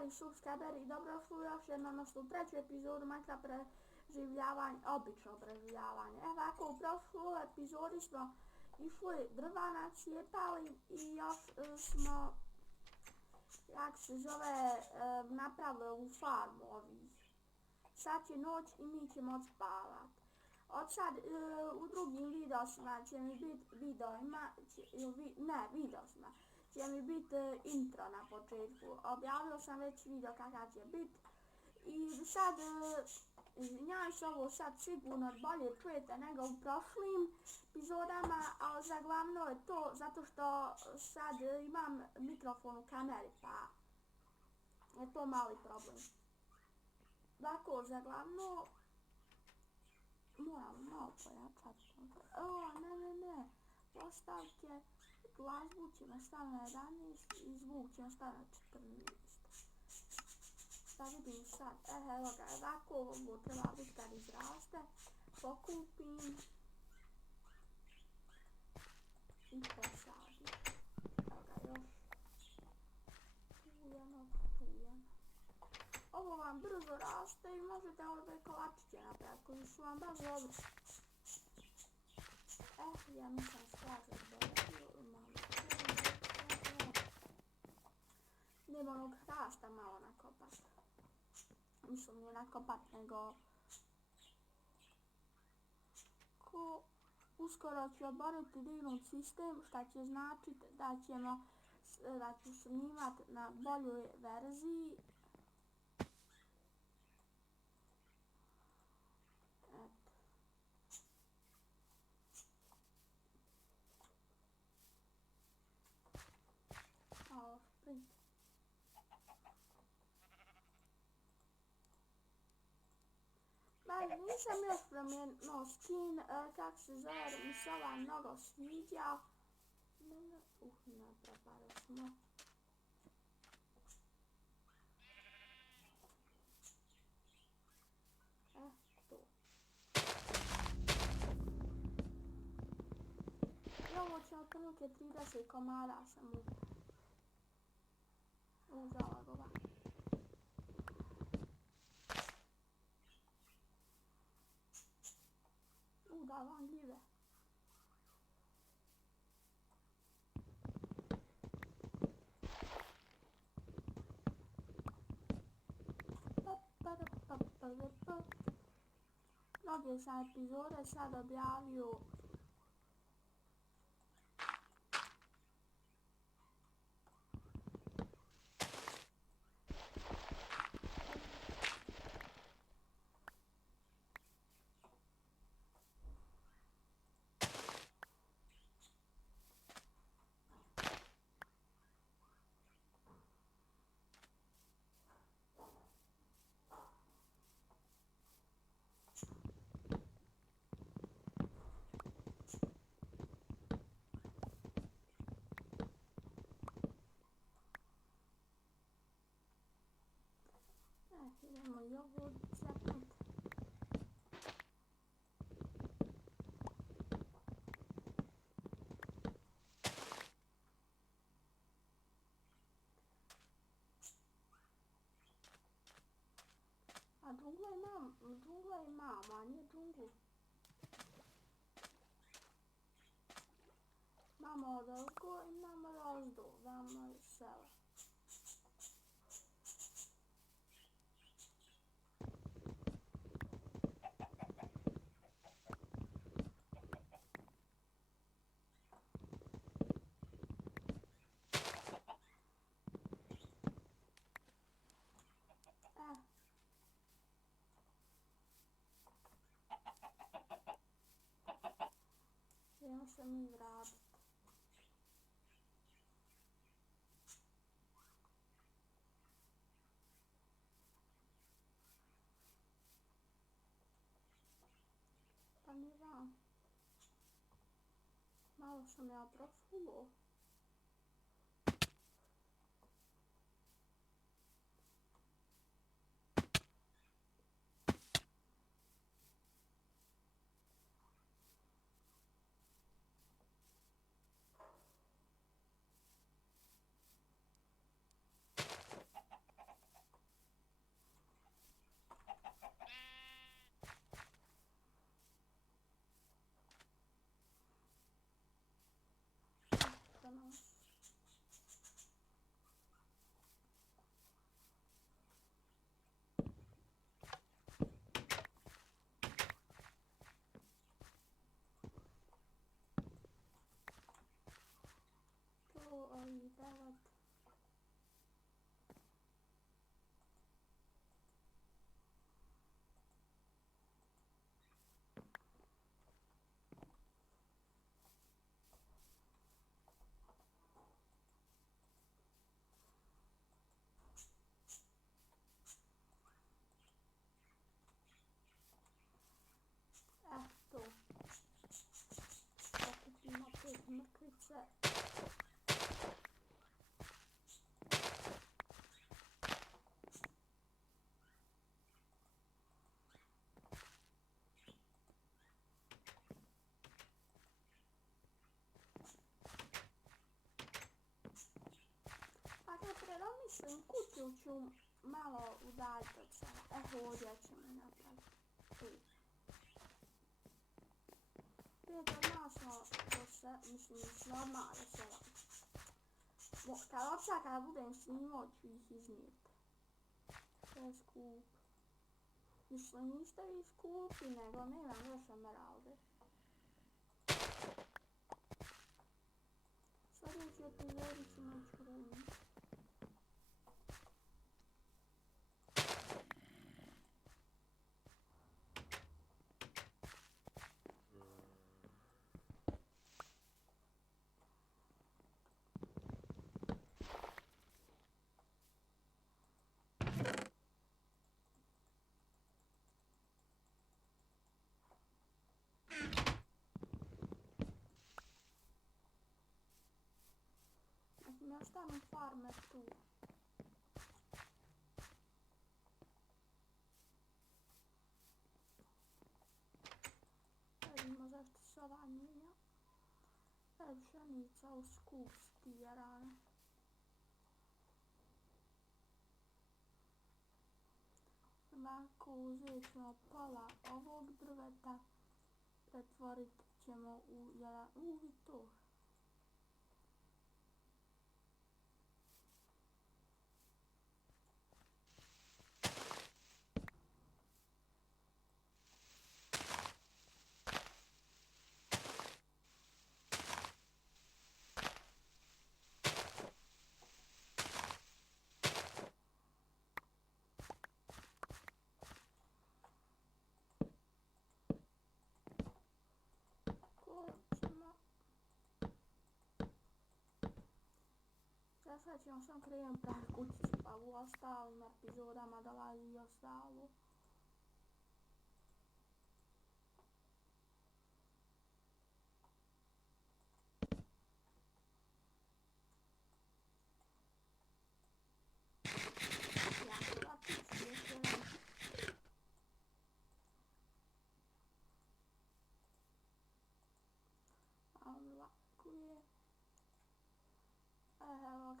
stari subscriberi, dobrodošli još jednom na treću epizodu Minecraft preživljavanja, obično preživljavanje. Ovako, u prošloj epizodi smo išli drva nacijepali i još smo, jak se zove, napravili ovu farmu ovih. Sad će noć i mi ćemo odspavat. Od sad u drugim videosima će mi biti će mi biti intro na početku. Objavio sam već video kakav će biti. I sad, izvinjavam se, ovo sad sigurno bolje čujete nego u prošlim epizodama, ali zaglavno je to zato što sad imam mikrofon u kameri, pa je to mali problem. Dakle, zaglavno moram malo pojačati. Ne. Postavke, glazbu ćemo staviti na 11 i zvuk ćemo staviti na 14. Da vidim sad. Evo ga, ovako ovo treba biti kad izraste. Pokupim i posadim. Evo ga još. Tujeno. Ovo vam brzo raste i možete ove kolačiće napraviti koji su vam baš dobri. Ja nisam stvarno dobro. Idemo onog hrasta malo nakopat. Mislim ne nakopat, nego uskoro ću oboriti dignut sistem, šta će značiti da ću snimat na boljoj verziji. Nisam još promijenio skin, kak se zove, mi se ova mnogo sviđa. Napravili smo. To. I ovo će otprilike 30 komada sam uzela gova. Da vam gljive. Mnoge sam epizode sad objavio. Idemo i ovo cepnut. A džungla imamo, a nije džunglu. Imamo odozgo i imamo rozdo, vamo je selo. Idemo se mi vratiti. Pa ne znam. Malo sam ja profulo. se. Dakle, predomislim kuću ću malo udaljiti od sela. Ovdje ćemo napraviti. Prije odnosno do se, mislim, odmah do sela. Kada budem snimao ću ih iznijeti. To je skup. Mislim, niste vi skupi, nego nemam još emeralde. Sljedeći epizodi ćemo ići u runu. Ne ostanu farme tu. Vidimo zašto se ova mijenja. Pšenica u skup stjerane. Ovako uzet ćemo pola ovog drveta, pretvorit ćemo u jedan to. Sad ćemo sam krenem praviti kućicu, pa u ostalim epizodama dolazi i ostalo. Evo ga.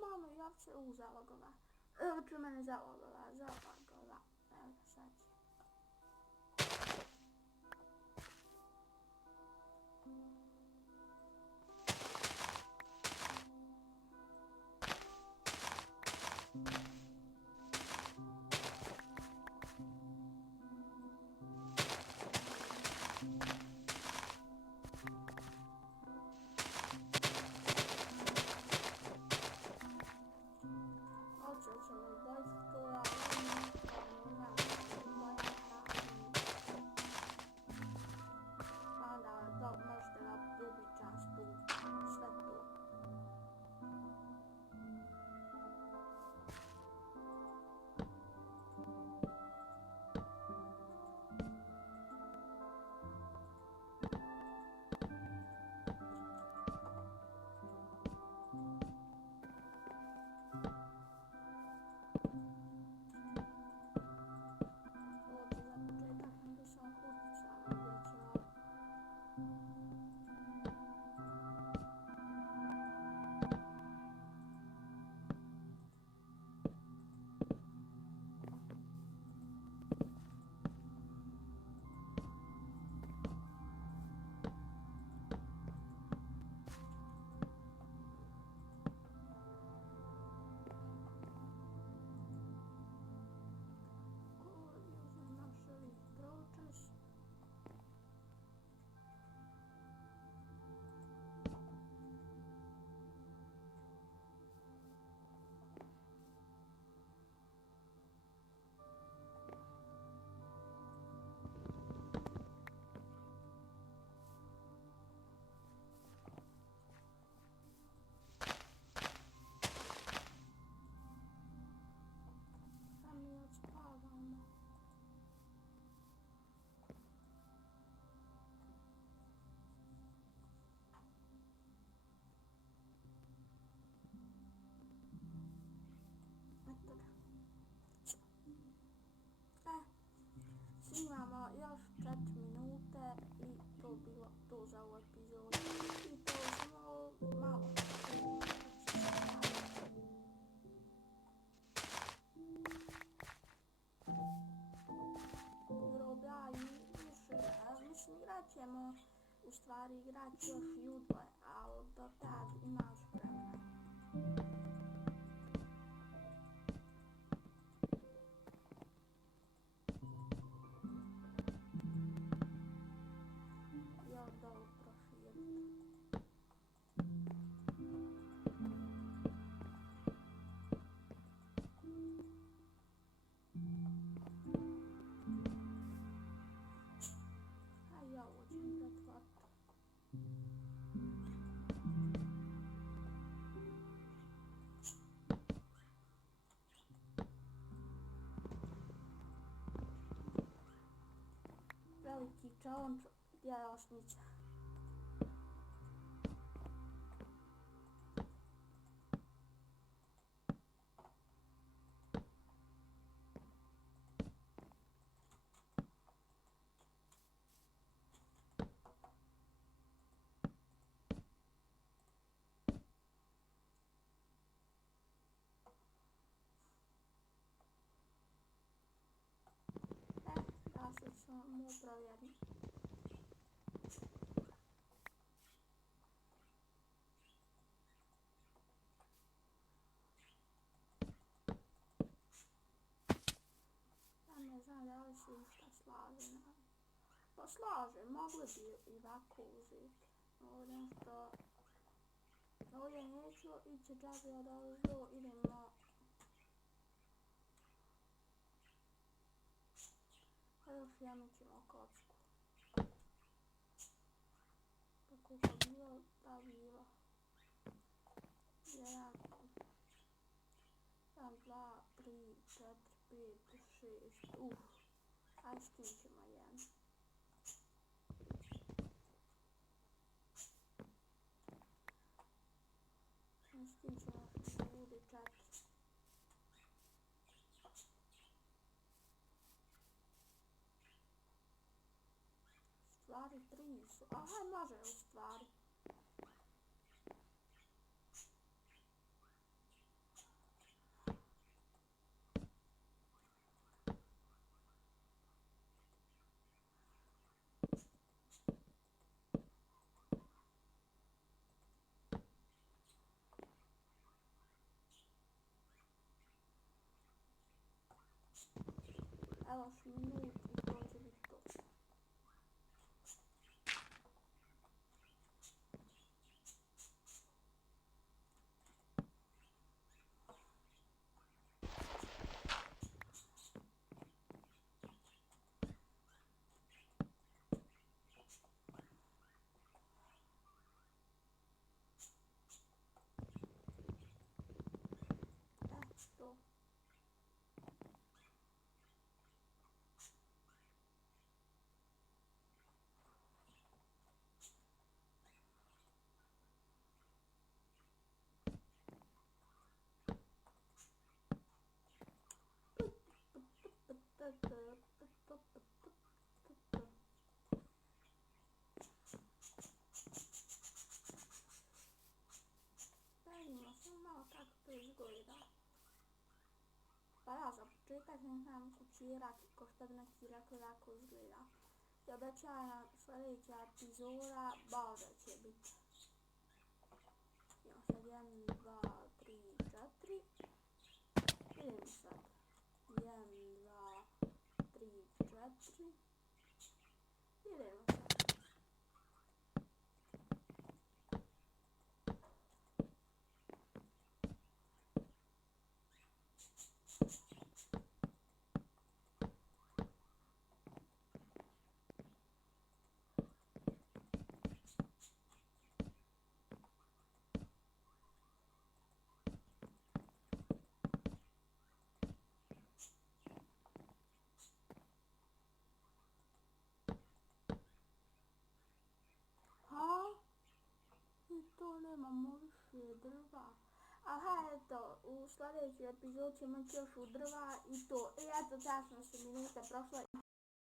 Mamo, ja se uzalogova. Evo ću mene zalogova. Evo ga sad. Ćemo izbaciti to, ali ne znam. stvari igrati još i udvoje, ali do tad imaš vremena. I onda ovo proširiti. A i ovo ću pretvoriti. Veliki čaunč, jajošnica. Ja sad samo provjerim. Ja ne znam da li se išta slaže. Pa slaže, mogli bi i ovako uzeti. Ovdje nešto... Ovdje neću ići džabe od ovdje, idemo... Pa još jednu ćemo kocku. Pa koliko bilo, da bilo. 1, 2, 3, 4, 5, 6, aj skinut ćemo jednu. Skinut ćemo što bude 4. Stvari 3 su, aha može u stvari. Evo još minut i to će biti to. To. Vidimo samo malo kako to izgleda. Pa ja za početak ne znam kućirati, ko što bi neki rekli kako izgleda. I obećavam sljedeća epizoda baza će biti. Imamo sad 1, 2, 3, 4. Idemo sad. 1, 2, 3, 4. Idemo sad. Nemamo više drva. Aha, eto, u sljedećoj epizodi ćemo ići još u drva i to. I eto, tačno su minute prošle